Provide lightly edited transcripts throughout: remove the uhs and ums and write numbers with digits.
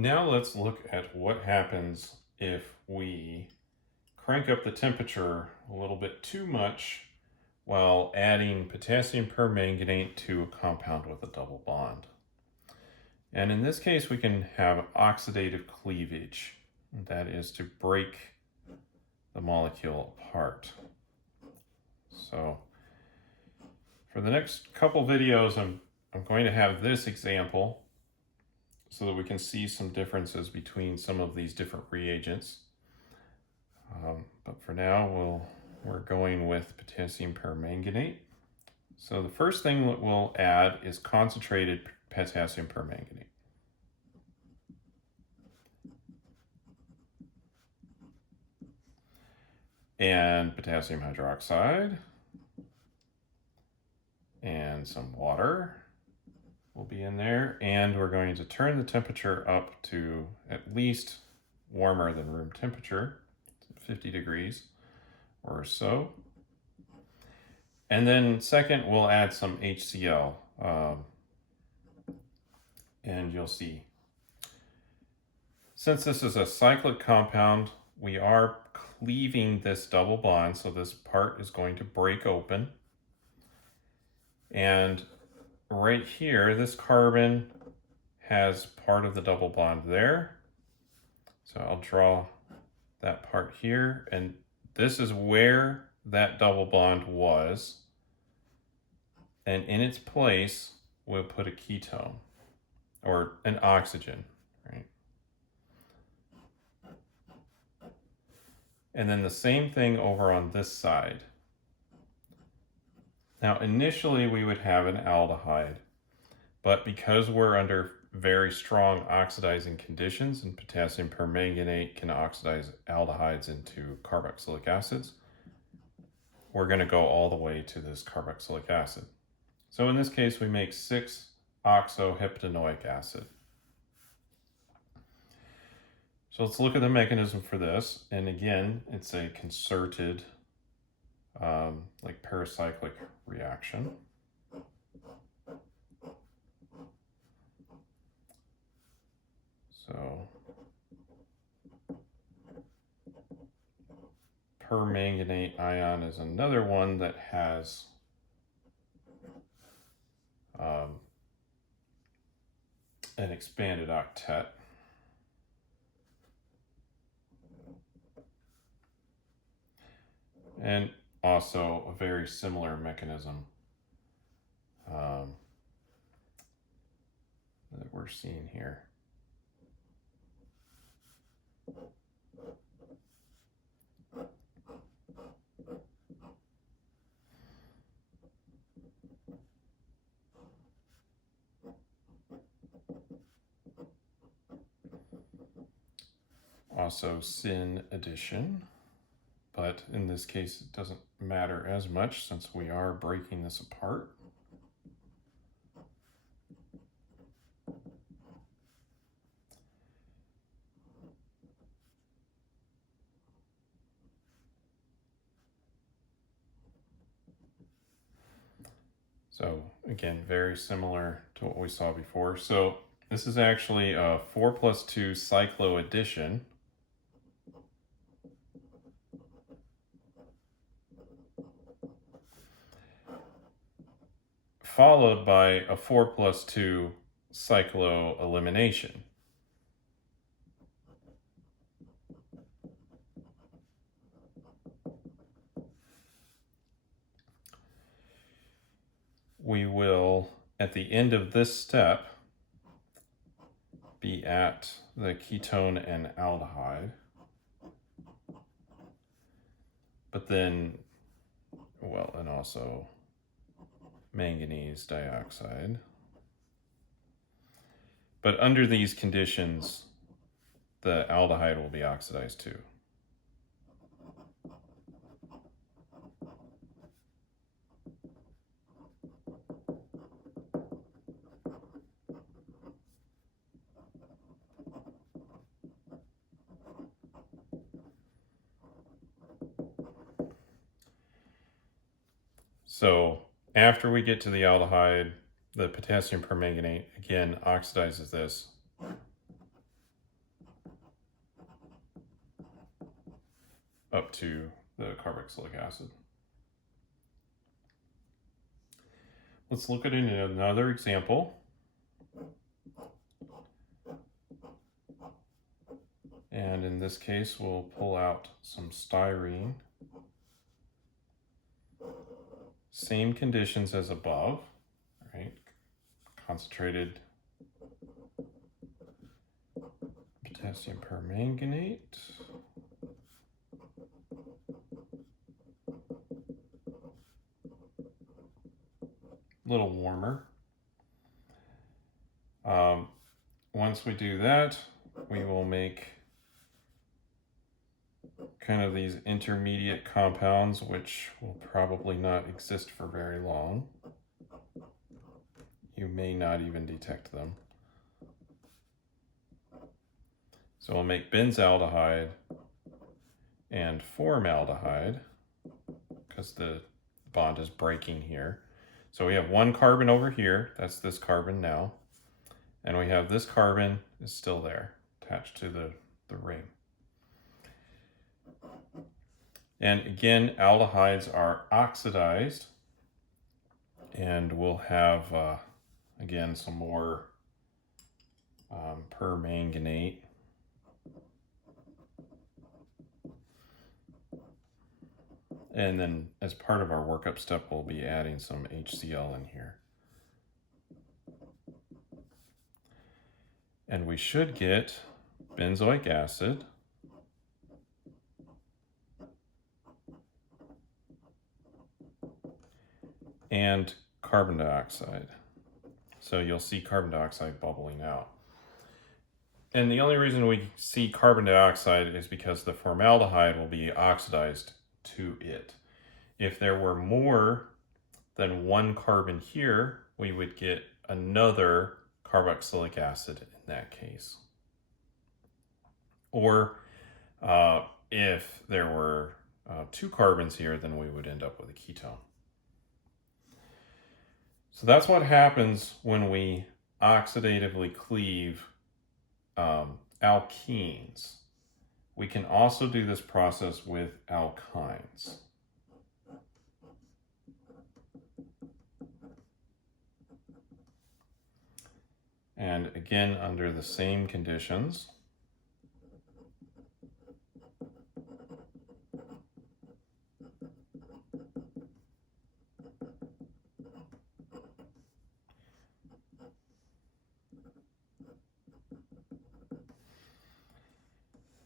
Now let's look at what happens if we crank up the temperature a little bit too much while adding potassium permanganate to a compound with a double bond. And in this case, we can have oxidative cleavage. That is to break the molecule apart. So for the next couple videos, I'm going to have this example so that we can see some differences between some of these different reagents. But for now, we're going with potassium permanganate. So the first thing that we'll add is concentrated potassium permanganate. And potassium hydroxide. And some water will be in there. And we're going to turn the temperature up to at least warmer than room temperature, 50 degrees or so. And then second, we'll add some HCl. And you'll see, since this is a cyclic compound, we are cleaving this double bond, so this part is going to break open. And right here, this carbon has part of the double bond there. So I'll draw that part here, and this is where that double bond was. And in its place, we'll put a ketone or an oxygen, right? And then the same thing over on this side. Now, initially we would have an aldehyde, but because we're under very strong oxidizing conditions, and potassium permanganate can oxidize aldehydes into carboxylic acids, we're going to go all the way to this carboxylic acid. So in this case, we make 6-oxoheptanoic acid. So let's look at the mechanism for this. And again, it's a concerted, like paracyclic reaction. So permanganate ion is another one that has an expanded octet. And also a very similar mechanism that we're seeing here. Also syn addition, but in this case it doesn't matter as much since we are breaking this apart. So again, very similar to what we saw before. So this is actually a 4+2 cycloaddition. Followed by a 4+2 cycloelimination. We will, at the end of this step, be at the ketone and aldehyde. But then, well, and also manganese dioxide. But under these conditions, the aldehyde will be oxidized too. So after we get to the aldehyde, the potassium permanganate again oxidizes this up to the carboxylic acid. Let's look at another example. And in this case, we'll pull out some styrene. Same conditions as above, right? Concentrated potassium permanganate. A little warmer. Once we do that, we will make kind of these intermediate compounds, which will probably not exist for very long. You may not even detect them. So we'll make benzaldehyde and formaldehyde because the bond is breaking here. So we have one carbon over here, that's this carbon now, and we have this carbon is still there, attached to the ring. And again, aldehydes are oxidized, and we'll have, again, some more permanganate. And then as part of our workup step, we'll be adding some HCl in here. And we should get benzoic acid, and carbon dioxide. So you'll see carbon dioxide bubbling out. And the only reason we see carbon dioxide is because the formaldehyde will be oxidized to it. If there were more than one carbon here, we would get another carboxylic acid in that case. Or if there were two carbons here, then we would end up with a ketone. So that's what happens when we oxidatively cleave alkenes. We can also do this process with alkynes. And again, under the same conditions.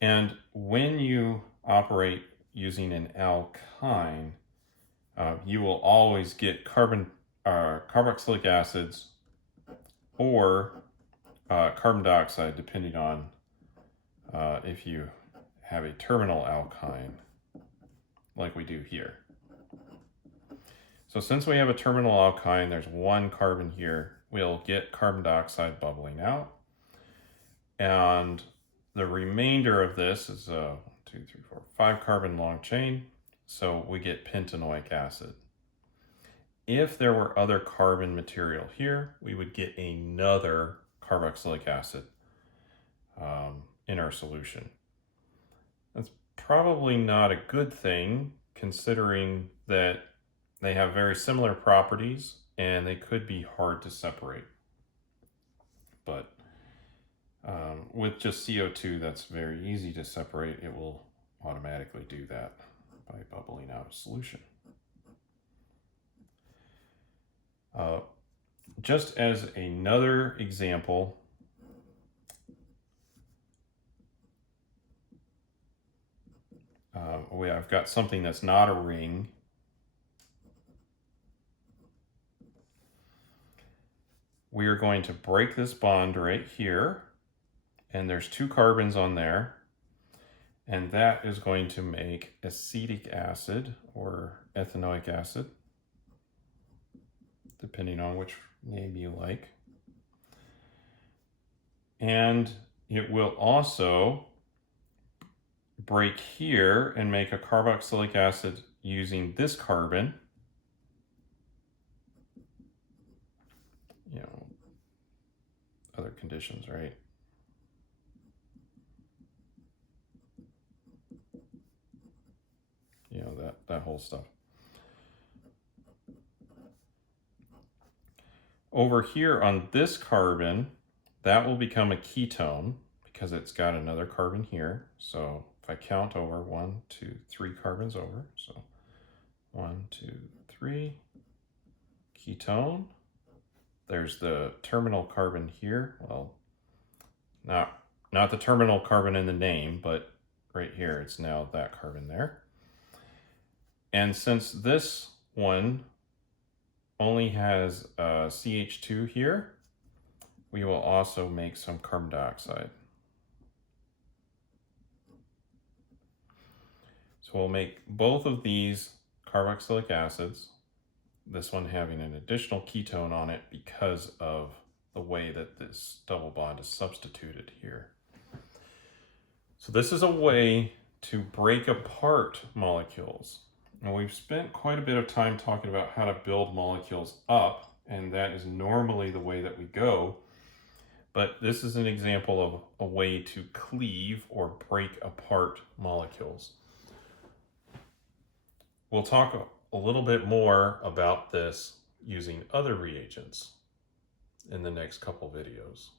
And when you operate using an alkyne, you will always get carboxylic acids or carbon dioxide, depending on if you have a terminal alkyne, like we do here. So since we have a terminal alkyne, there's one carbon here, we'll get carbon dioxide bubbling out. And the remainder of this is 1, 2, 3, 4, 5 carbon long chain, so we get pentanoic acid. If there were other carbon material here, we would get another carboxylic acid in our solution. That's probably not a good thing, considering that they have very similar properties and they could be hard to separate. But with just CO2, that's very easy to separate. It will automatically do that by bubbling out a solution. Just as another example, I've got something that's not a ring. We are going to break this bond right here, and there's 2 carbons on there, and that is going to make acetic acid or ethanoic acid, depending on which name you like. And it will also break here and make a carboxylic acid using this carbon. You know, other conditions, right? cool stuff. Over here on this carbon, that will become a ketone because it's got another carbon here. So if I count over 1, 2, 3 carbons over, so 1, 2, 3, ketone. There's the terminal carbon here. Well, not the terminal carbon in the name, but right here, it's now that carbon there. And since this one only has CH2 here, we will also make some carbon dioxide. So we'll make both of these carboxylic acids, this one having an additional ketone on it because of the way that this double bond is substituted here. So this is a way to break apart molecules. Now we've spent quite a bit of time talking about how to build molecules up, and that is normally the way that we go. But this is an example of a way to cleave or break apart molecules. We'll talk a little bit more about this using other reagents in the next couple videos.